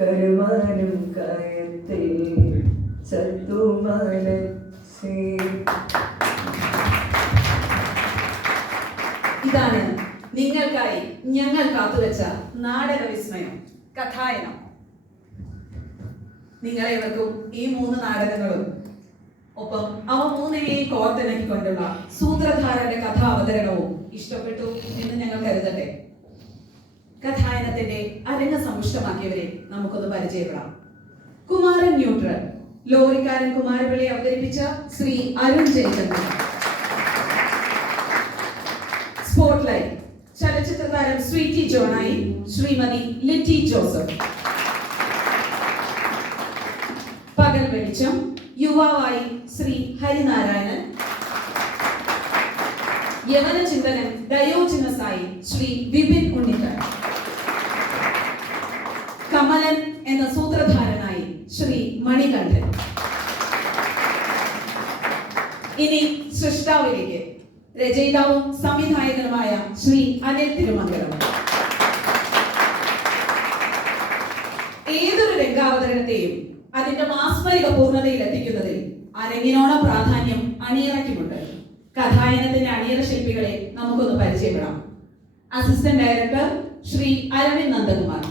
കരുമാനം കയത്തിൽ ചത്തുമലച്ചേ. ഇതാണ് നിങ്ങൾക്കായി ഞങ്ങൾ കാത്തുവച്ച നാടക വിസ്മയം കഥായനം. നിങ്ങളേവർക്കും ഈ മൂന്ന് നാടകങ്ങളും ഒപ്പം അവ മൂന്നിനെയും കോർത്തിണക്കിക്കൊണ്ടുള്ള സൂത്രധാരന്റെ കഥാവതരണവും ഇഷ്ടപ്പെട്ടു എന്ന് ഞങ്ങൾ കരുതട്ടെ. കഥായനത്തിന്റെ അരങ്ങ സമ്പുഷ്ടമാക്കിയവരെ നമുക്കൊന്ന് പരിചയപ്പെടാം. കുമാരൻ ന്യൂട്രൽ. ലോറിക്കാരൻ കുമാരപിള്ളി അവതരിപ്പിച്ച ശ്രീ അരുൺ ജയചന്ദ്രൻ. സ്പോട്ട്ലൈറ്റ് ചലച്ചിത്ര താരം സ്വീറ്റി ജോണായി ശ്രീമതി ലിറ്റി ജോസഫ്. പകൽ വെളിച്ചം. യുവാവായി ശ്രീ ഹരിനാരായണൻ. യവന ചിന്തകൻ ഡയോജിനസായി ശ്രീ വിപിൻ ഉണ്ണിക്കർ കമലൻ എന്ന സൂത്രധാരനായി ശ്രീ മണികണ്ഠൻ ഇനി സൃഷ്ടാവിലേക്ക് രചയിതാവും സംവിധായകനുമായ ശ്രീ അനിൽ തിരുമംഗലം. ഏതൊരു രംഗാവതരണത്തെയും അതിന്റെ മാസ്മരിക പൂർണതയിൽ എത്തിക്കുന്നതിൽ അരങ്ങിനോളം പ്രാധാന്യം അണിയറയ്ക്കുമുണ്ട്. കഥായനത്തിന്റെ അണിയറ ശില്പികളെ നമുക്കൊന്ന് പരിചയപ്പെടാം. Assistant director Shri Aravind Nandakumar.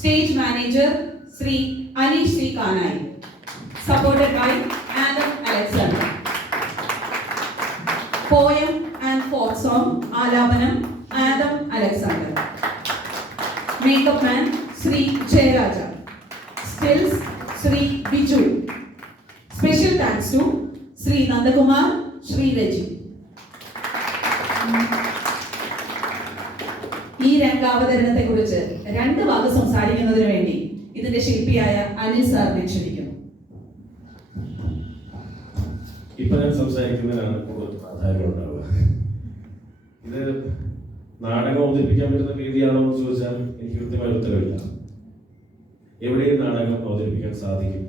Stage manager Shri Aneesh C Kanayi. Supported by Adam Alexander. Poem and folk song ആലാപനം Adam Alexander makeup man Shri Jayaraja. Stills Shri Biju. Special thanks to Shri Nandakumar Shri Reji. ഈ രംഗാവതരണത്തെ കുറിച്ച് രണ്ട് വാക്ക് സംസാരിക്കുന്നതിന് വേണ്ടി ഇതിന്റെ ശില്പിയായ അനിൽ സാറിനെ ക്ഷണിക്കുന്നു ഇപ്പൊ ഞാൻ സംസാരിക്കുന്നതിനാണ് കൂടുതൽ പ്രാധാന്യം ഉണ്ടാവുക. ഇത് നാടകം അവതരിപ്പിക്കാൻ പറ്റുന്ന രീതിയാണോ എന്ന് ചോദിച്ചാൽ എനിക്ക് കൃത്യമായ ഉത്തരവില്ല എവിടെയും നാടകം അവതരിപ്പിക്കാൻ സാധിക്കും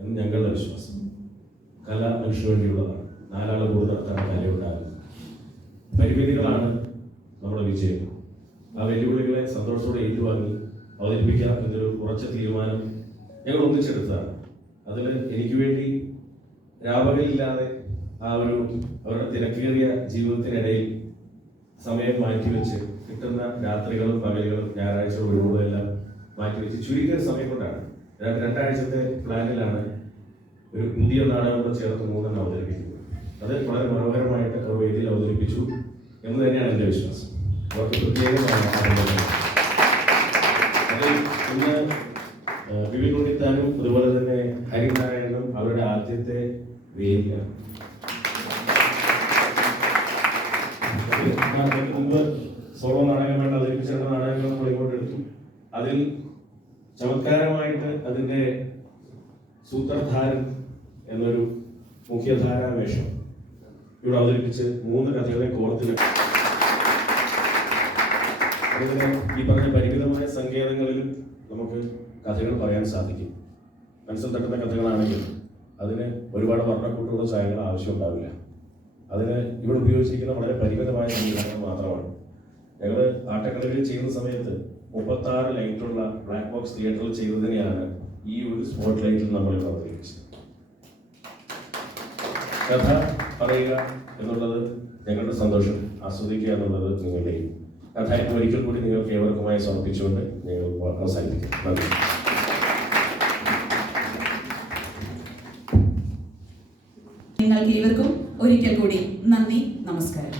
എന്ന് ഞങ്ങളുടെ വിശ്വാസം. കല മനുഷ്യന് വേണ്ടിയുള്ളതാണ്. നാലാളെ കൂടുതൽ കലയുണ്ടാകും പരിമിതികളാണ് നമ്മുടെ വിജയം. ആ വെല്ലുവിളികളെ സന്തോഷത്തോടെ ഏറ്റുവാങ്ങി അവതരിപ്പിക്കാം എന്നൊരു ഉറച്ച തീരുമാനം ഞങ്ങൾ ഒന്നിച്ചെടുത്തതാണ്. അതിൽ എനിക്ക് വേണ്ടി രാപകലില്ലാതെ ആ ഒരു അവരുടെ തിരക്കേറിയ ജീവിതത്തിനിടയിൽ സമയം മാറ്റിവെച്ച് കിട്ടുന്ന രാത്രികളും പകലുകളും ഞായറാഴ്ച ഒഴിവുകളും എല്ലാം മാറ്റിവെച്ച് ചുരുങ്ങിയ സമയം കൊണ്ടാണ്. രണ്ടാഴ്ചത്തെ പ്ലാനിലാണ് ഒരു പുതിയ നാടകം കൂടെ ചേർത്ത് മൂന്നെണ്ണം അവതരിപ്പിക്കുന്നത്. അത് വളരെ മനോഹരമായിട്ട് അവർ വേദിയിൽ അവതരിപ്പിച്ചു എന്ന് തന്നെയാണ് എന്റെ വിശ്വാസം. പ്രത്യേകമാണ് ഇന്ന് ആ, വിപിൻ അതുപോലെ തന്നെ ഹരിനാരായണനും അവരുടെ ആദ്യത്തെ വേദിയാണ് മുമ്പ് സോളോ നാടകം വേണ്ട അവതരിപ്പിച്ച നാടകങ്ങൾ നമ്മൾ ഇങ്ങോട്ട് എടുത്തു അതിൽ ചമത്കാരമായിട്ട് അതിന്റെ സൂത്രധാരൻ എന്നൊരു മുഖ്യധാരാവേഷം ഇവിടെ അവതരിപ്പിച്ച് മൂന്ന് കഥകളെ കോർത്തിൽ അതുപോലെ ഈ പറഞ്ഞ പരിമിതമായ സങ്കേതങ്ങളിലും നമുക്ക് കഥകൾ പറയാൻ സാധിക്കും. മനസ്സിൽ തട്ടുന്ന കഥകളാണെങ്കിൽ അതിന് ഒരുപാട് വർണക്കൂട്ടുള്ള സഹായങ്ങൾ ആവശ്യമുണ്ടാവില്ല. അതിന് ഇവിടെ ഉപയോഗിച്ചിരിക്കുന്ന വളരെ പരിമിതമായ സംവിധാനങ്ങൾ മാത്രമാണ്. ഞങ്ങൾ ആട്ടക്കടലിൽ ചെയ്യുന്ന സമയത്ത് മുപ്പത്തി ആറ് ലൈറ്റുള്ള ബ്ലാക്ക് ബോക്സ് തിയേറ്ററിൽ ചെയ്തതിനെയാണ് ഈ ഒരു സ്പോട്ട് ലൈറ്റിൽ നമ്മൾ ഇവിടെ അവതരിപ്പിച്ചത് കഥ പറയുക എന്നുള്ളത് ഞങ്ങളുടെ സന്തോഷം. ആസ്വദിക്കുക എന്നുള്ളത് നിങ്ങളുടെയും കഥ ഇന്ന് ഒരിക്കൽ കൂടി നിങ്ങൾക്ക് ഏവർക്കുമായി സമർപ്പിച്ചുകൊണ്ട് ഞങ്ങൾ അവസാനിപ്പിക്കും നന്ദി. നിങ്ങൾക്ക് ഏവർക്കും ഒരിക്കൽ കൂടി നന്ദി നമസ്കാരം.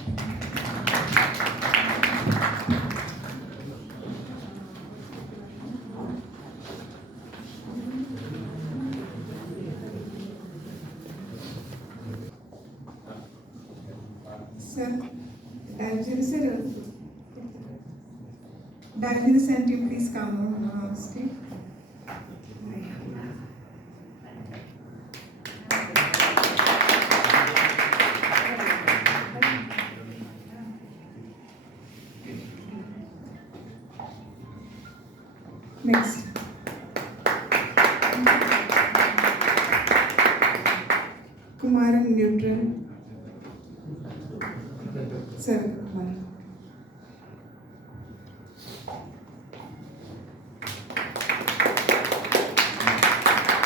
Sir, I'm sir, Daniel sir, you please come on uh, stage. Next. Kumaran neutral.